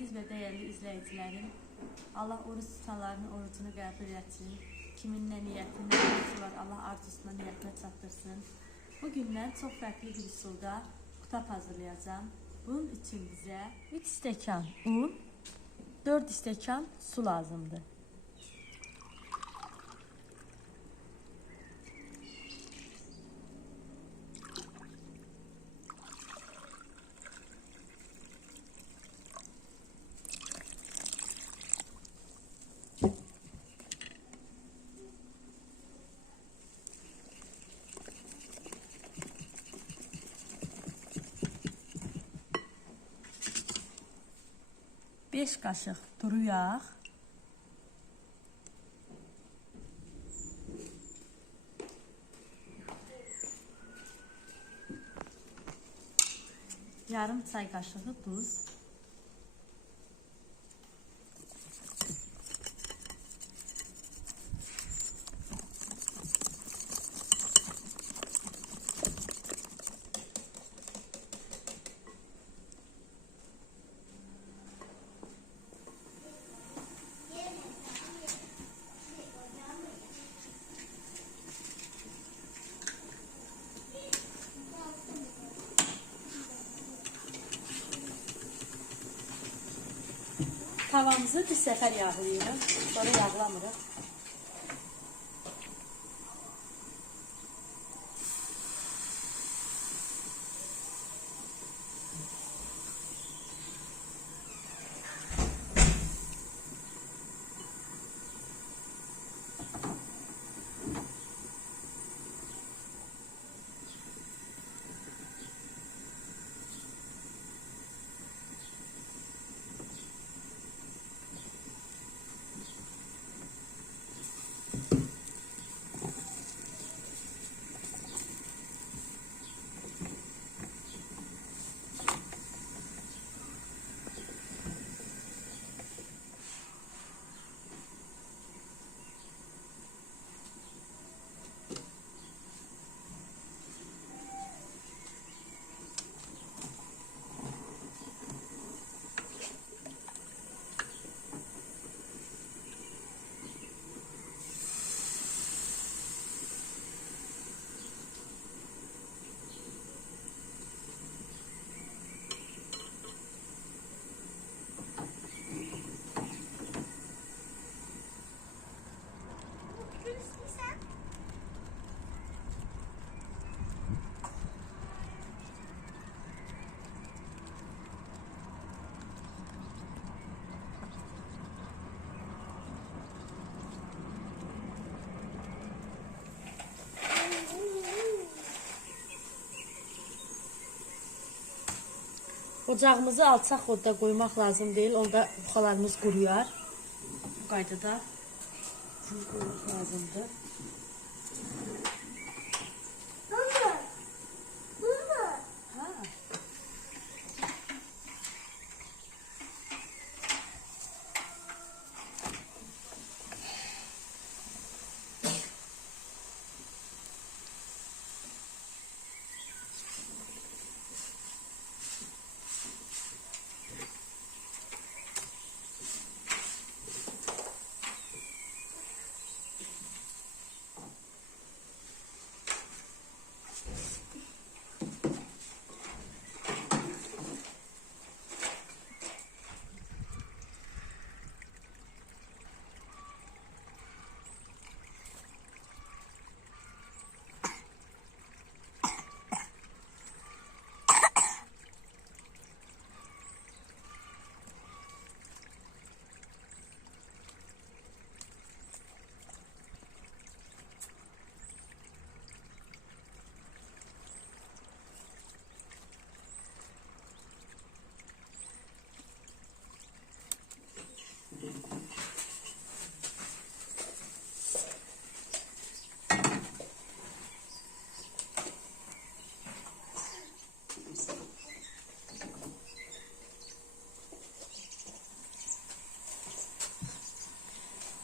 əziz və dəyərli izləyicilərim, Allah oruç tutanların orucunu qəbul etsin. Kimin nə niyyəti, nə arzusu var, Allah arzusuna, niyyətinə çatdırsın. Bu gündən çox fərqli bir üsulda qutab hazırlayacağım. Bunun üçün bizə 3 stəkan un, 4 stəkan su lazımdır. Beş qaşıq duru yağ, yarım çay qaşığı duz, Tavamızı bir səfər yağlayırıq, sonra yağlamırıq. Ocağımızı alçaq odda qoymaq lazım deyil. Onda buxalarımız quruyar. Bu qaydada qoymaq lazımdır.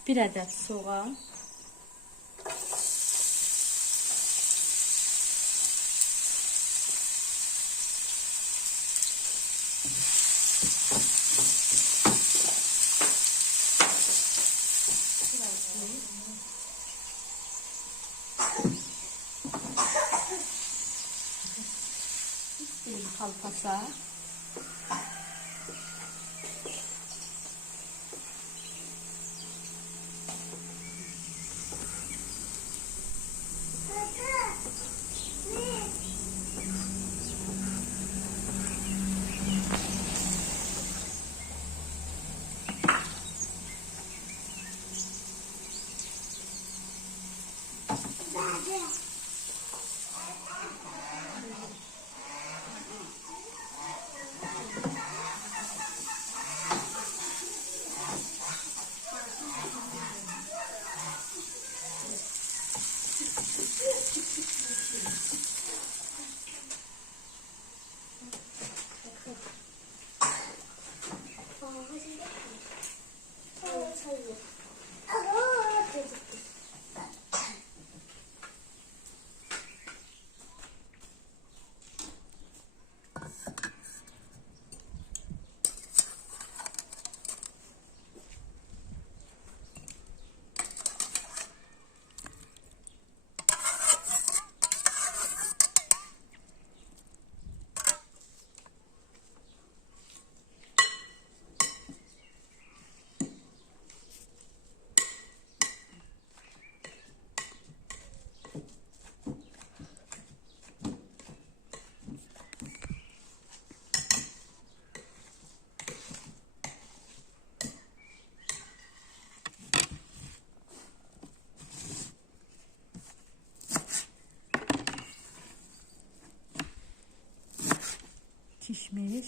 bir adet soğan, kalpasa Kişmiş.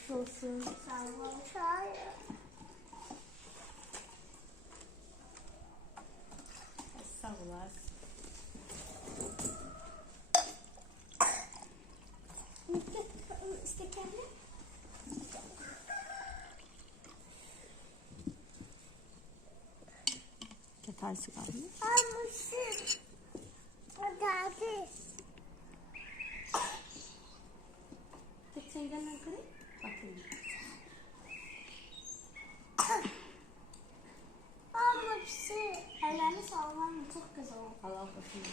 Afiyet olsun. Sağ ol. Sağ ol. Sağ olasın. Ketal çıkarıyor. Almışsın. Hadi. Tek şeyden ne kırayım? Bakayım. Almışsın. Ellerini sağlam çok güzel. Allah bakayım.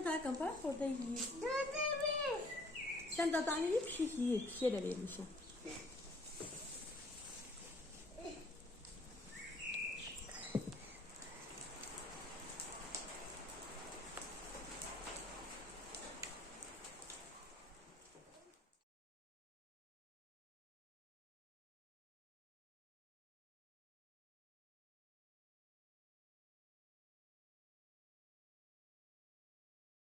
Pişir de orada da kapat. Orada yiyeyim. Dönemiş. Sen dadan yiyip pişir yiyip. De vermişim.